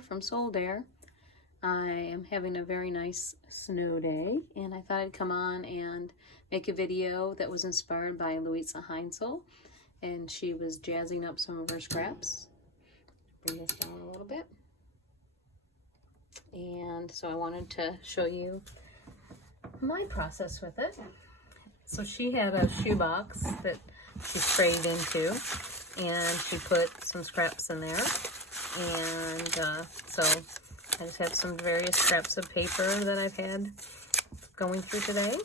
from Sold Air. I am having a very nice snow day, and I thought I'd come on and make a video that was inspired by Luise Heinzl, and she was jazzing up some of her scraps. Bring this down a little bit. And so I wanted to show you my process with it. So she had a shoebox that she sprayed into, and she put some scraps in there. And so I just have some various scraps of paper that I've had going through today.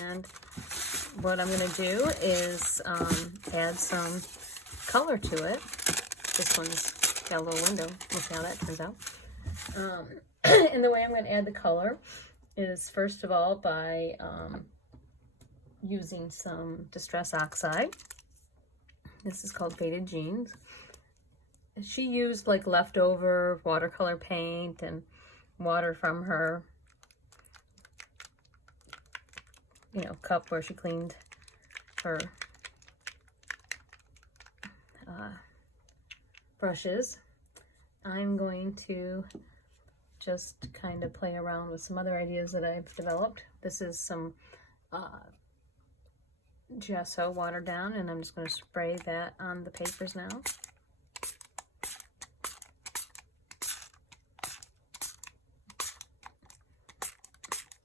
And what I'm going to do is add some color to it. This one's got a little window. Look how that turns out. And the way I'm going to add the color is, first of all, by using some Distress Oxide. This is called Faded Jeans. She used like leftover watercolor paint and water from her, cup where she cleaned her brushes. I'm going to just kind of play around with some other ideas that I've developed. This is some gesso watered down, and I'm just going to spray that on the papers now.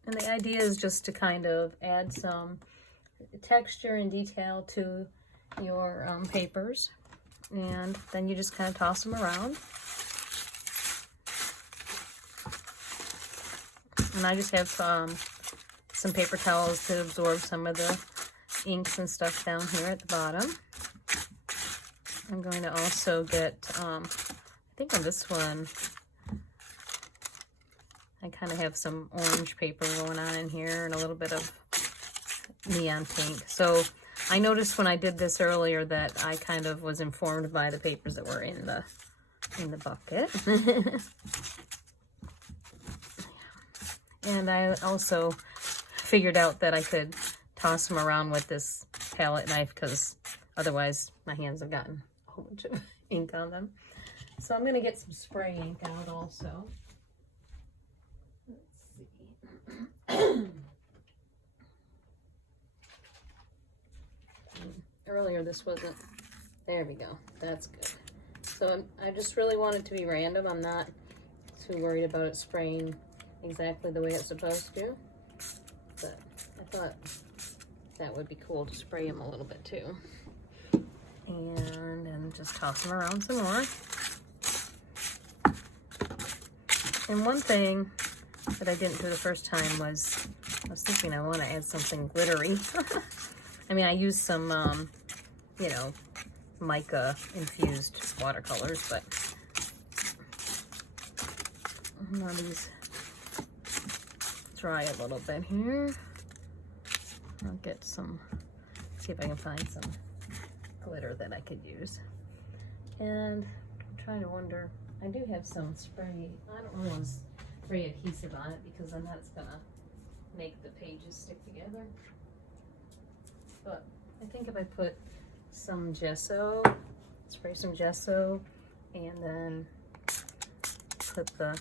And the idea is just to kind of add some texture and detail to your papers, and then you just kind of toss them around. And I just have some paper towels to absorb some of the inks and stuff down here at the bottom. I'm going to also get, I think on this one, I kind of have some orange paper going on in here and a little bit of neon pink. So I noticed when I did this earlier that I kind of was informed by the papers that were in the bucket. And I also figured out that I could toss them around with this palette knife, because otherwise my hands have gotten a whole bunch of ink on them. So I'm going to get some spray ink out also. Let's see. Earlier this wasn't, there we go, that's good. So I just really want it to be random. I'm not too worried about it spraying exactly the way it's supposed to, but I thought that would be cool to spray them a little bit too. And then just toss them around some more. And one thing that I didn't do the first time was, I was thinking I want to add something glittery. I mean, I used some, mica infused watercolors, but now these dry a little bit here. I'll get some, see if I can find some glitter that I could use. And I'm trying to wonder, I do have some spray, I don't really want to spray adhesive on it because then that's gonna make the pages stick together. But I think if I put some gesso, spray some gesso, and then put the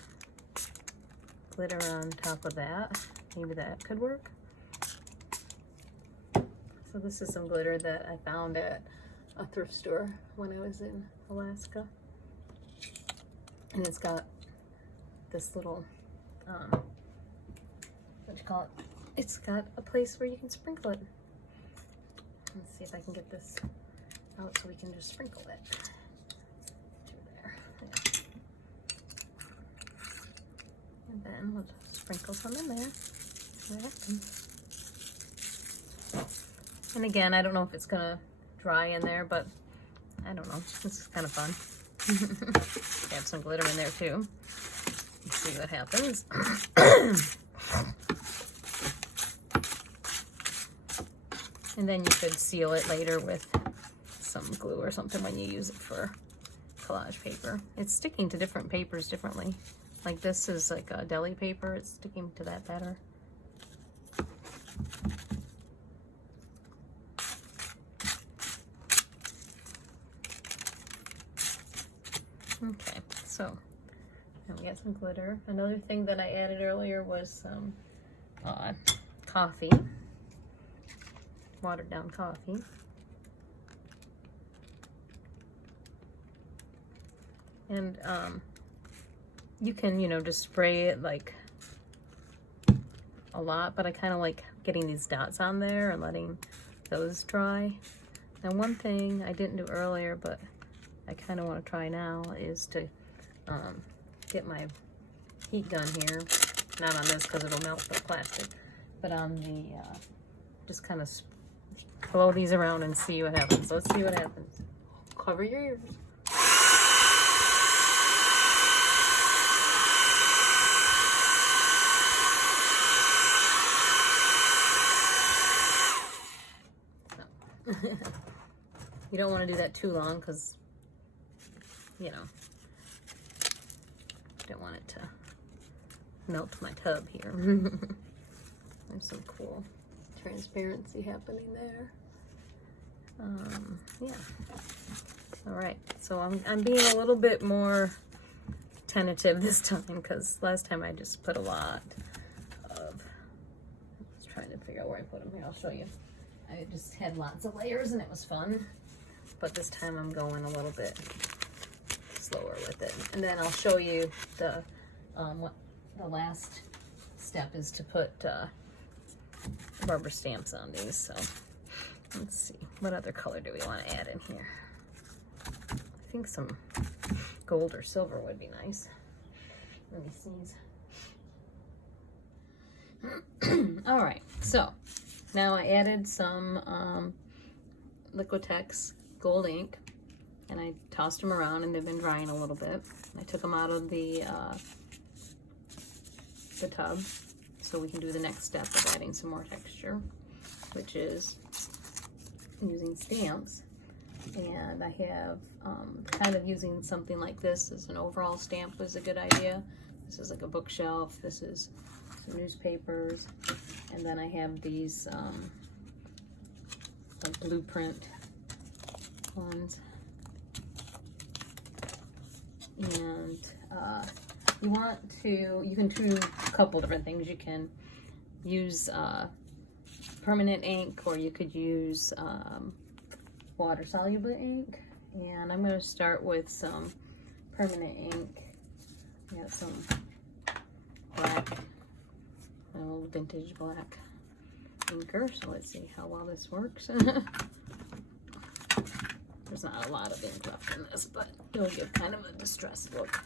glitter on top of that, maybe that could work. So this is some glitter that I found at a thrift store when I was in Alaska. And it's got this little, what do you call it? It's got a place where you can sprinkle it. Let's see if I can get this out so we can just sprinkle it. There. And then we'll just sprinkle some in there. And again, I don't know if it's gonna dry in there, but I don't know. This is kind of fun. Have some glitter in there too. Let's see what happens. And then you could seal it later with some glue or something when you use it for collage paper. It's sticking to different papers differently. Like this is like a deli paper, it's sticking to that better. Okay, so And we got some glitter. Another thing that I added earlier was some coffee, watered down coffee. And you can, you know, just spray it like a lot, but I kind of like getting these dots on there and letting those dry. Now one thing I didn't do earlier, but I kind of want to try now, is to get my heat gun here, not on this because it'll melt the plastic, but on the, just kind of blow these around and see what happens. So let's see what happens. Cover your ears. You don't want to do that too long because, you know, I don't want it to melt my tub here. There's some cool transparency happening there. Yeah. All right. So I'm being a little bit more tentative this time because last time I just put a lot of. I was trying to figure out where I put them here. I'll show you. I just had lots of layers and it was fun. But this time I'm going a little bit slower with it. And then I'll show you the what the last step is, to put rubber stamps on these. So let's see, what other color do we want to add in here? I think some gold or silver would be nice. Let me sneeze. All right, so now I added some Liquitex gold ink, and I tossed them around, and they've been drying a little bit. I took them out of the tub, so we can do the next step of adding some more texture, which is using stamps. And I have kind of using something like this as an overall stamp was a good idea. This is like a bookshelf. This is some newspapers, and then I have these like blueprint ones. And you can do a couple different things. You can use permanent ink, or you could use water-soluble ink. And I'm going to start with some permanent ink. I got some black, little vintage black inker. So let's see how well this works. There's not a lot of ink left in this, but it'll give kind of a distressed look.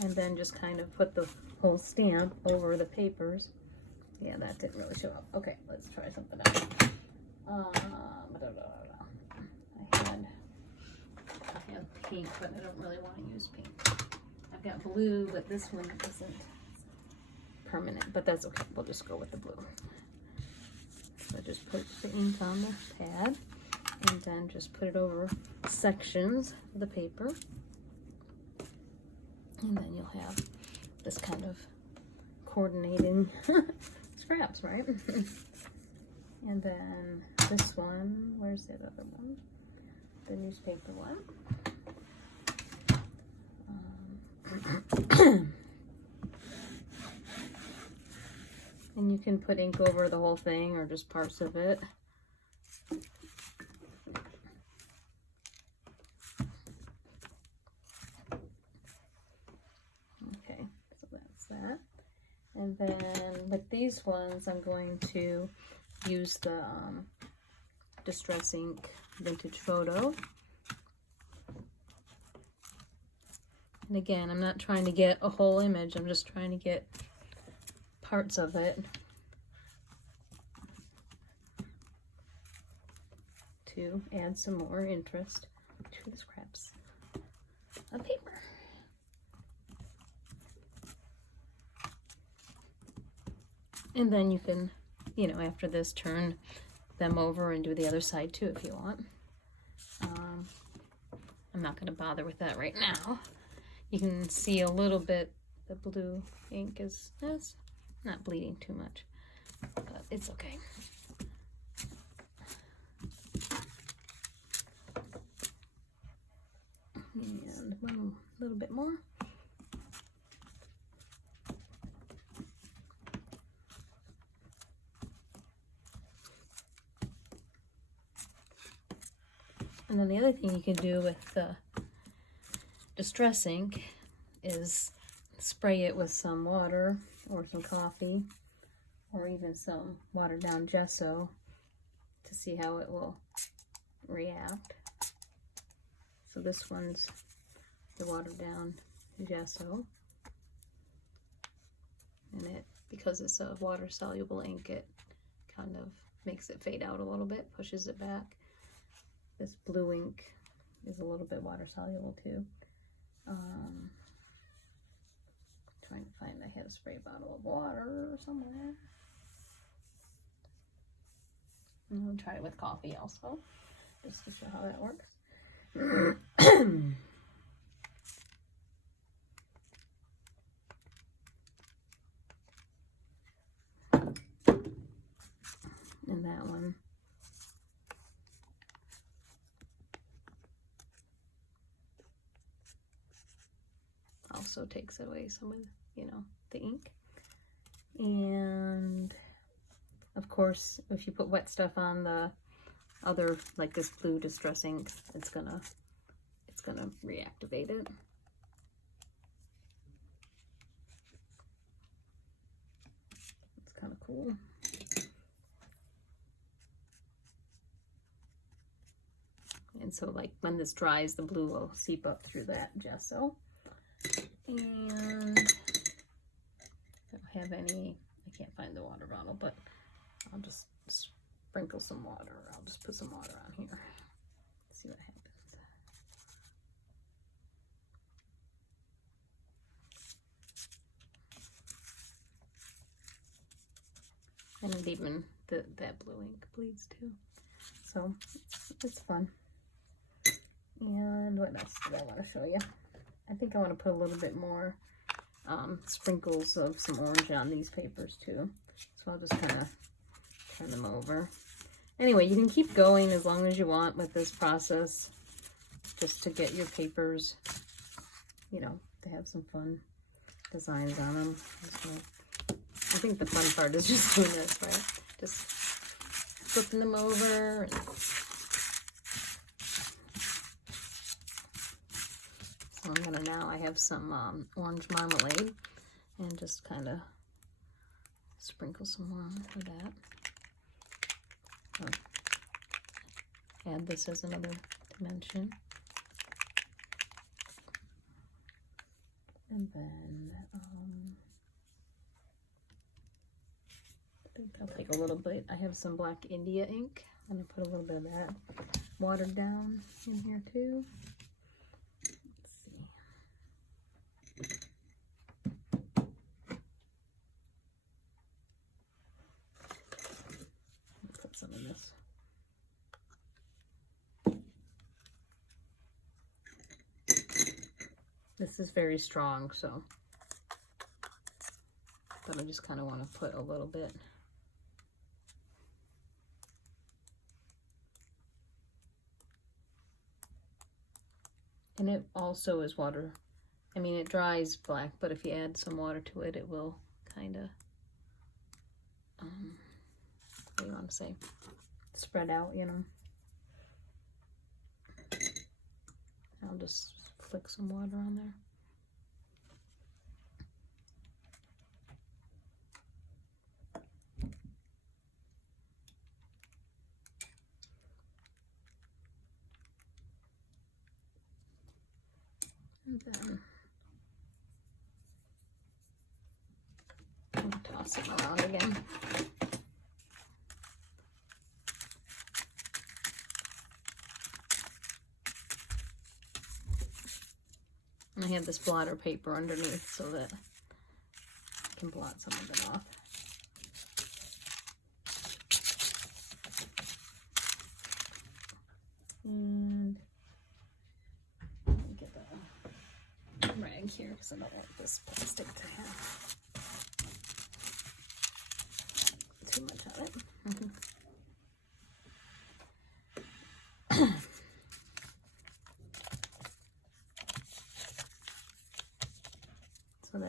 And then just kind of put the whole stamp over the papers. Yeah, that didn't really show up. Okay, let's try something else. I have pink, but I don't really want to use pink. I've got blue, but this one isn't permanent, but that's okay. We'll just go with the blue. So just put the ink on the pad, and then just put it over sections of the paper. And then you'll have this kind of coordinating scraps, right? And then this one, where's the other one? The newspaper one. And you can put ink over the whole thing or just parts of it. Okay, so that's that. And then with these ones, I'm going to use the Distress Ink Vintage Photo. And again, I'm not trying to get a whole image, I'm just trying to get parts of it to add some more interest to the scraps of paper. And then you can, you know, after this, turn them over and do the other side too if you want. I'm not going to bother with that right now. You can see a little bit the blue ink is not bleeding too much, but it's okay. And one a little bit more. And then the other thing you can do with distress ink is spray it with some water or some coffee or even some watered down gesso to see how it will react. So this one's the watered down gesso, and it, because it's a water soluble ink, it kind of makes it fade out a little bit, pushes it back. This blue ink is a little bit water soluble too. Trying to find, I had a spray bottle of water somewhere. And we'll try it with coffee also, just to show how that works. And that one also takes away some of, you know, the ink. And of course, if you put wet stuff on the other, like this blue distress ink, it's gonna reactivate it. It's kind of cool. And so, like, when this dries, the blue will seep up through that gesso. And I don't have any, I can't find the water bottle, but I'll just sprinkle some water. I'll just put some water on here. See what happens. And it even, that blue ink bleeds too. So, it's fun. And what else do I want to show you? I think I want to put a little bit more sprinkles of some orange on these papers too. So I'll just kind of turn them over. Anyway, you can keep going as long as you want with this process, just to get your papers, you know, to have some fun designs on them. So I think the fun part is just doing this, right? Just flipping them over. And so I'm gonna, now I have some orange marmalade, and just kind of sprinkle some more of that. Add this as another dimension. And then I think I'll take a little bit. I have some Black India ink. I'm gonna put a little bit of that watered down in here too. Let's see. Let's put some of this. This is very strong, so, but I just kind of want to put a little bit. And it also is water. I mean, it dries black, but if you add some water to it, it will kind of, what do you want to say? Spread out, you know. I'll just flick some water on there. And then I'll toss it around again. And I have this blotter paper underneath so that I can blot some of it off. And let me get the rag here because I don't want this plastic to have too much on it.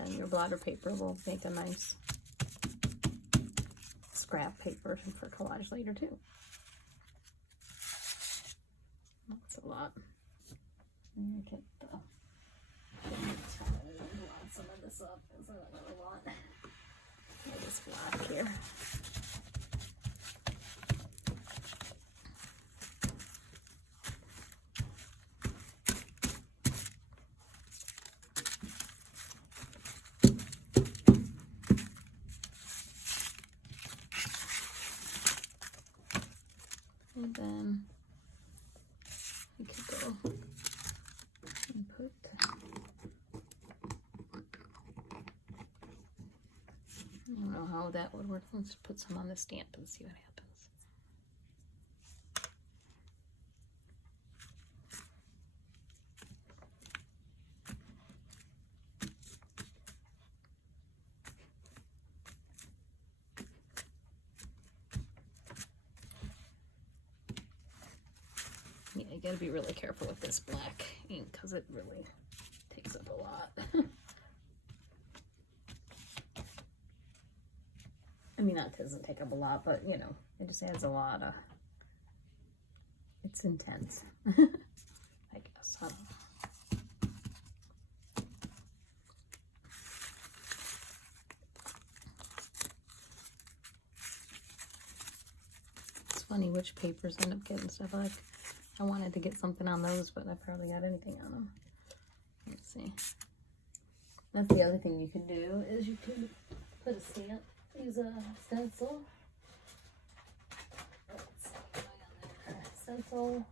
then your blotter paper will make a nice scrap paper for collage later too. That's a lot. You get some of this up. That's another lot. This black here. And then we could go and put I don't know how that would work. Let's put some on the stamp and see what happens. Yeah, you gotta be really careful with this black ink because it really takes up a lot. I mean, that doesn't take up a lot, but you know, it just adds a lot of, it's intense, I guess. I don't know. It's funny which papers end up getting stuff. Like, I wanted to get something on those, but I probably got anything on them. Let's see. That's the other thing you can do, is you can put a stamp. Use a stencil. Let's see, stencil.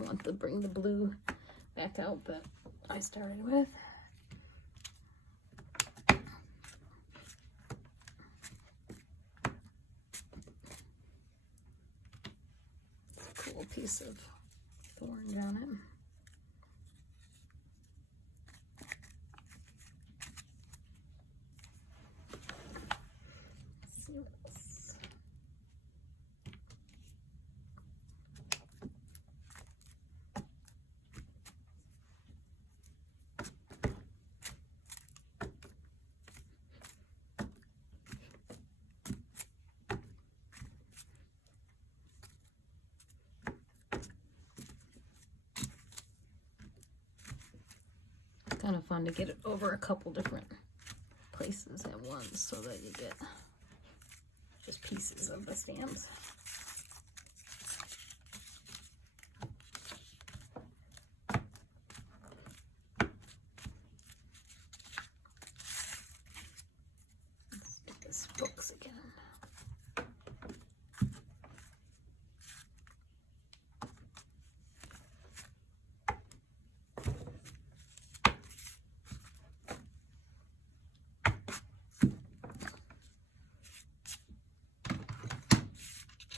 Want to bring the blue back out that I started with. It's a cool piece of orange on it. Let's see what else. Kind of fun to get it over a couple different places at once so that you get just pieces of the stamps. Let's do this books again.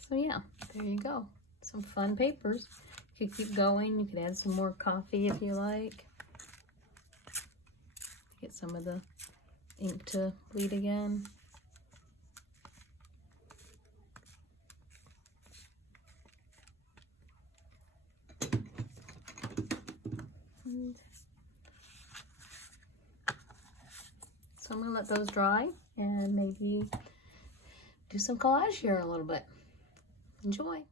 So yeah, there you go. Some fun papers. You could keep going. You could add some more coffee if you like. Get some of the ink to bleed again. So I'm gonna let those dry and maybe do some collage here in a little bit. Enjoy.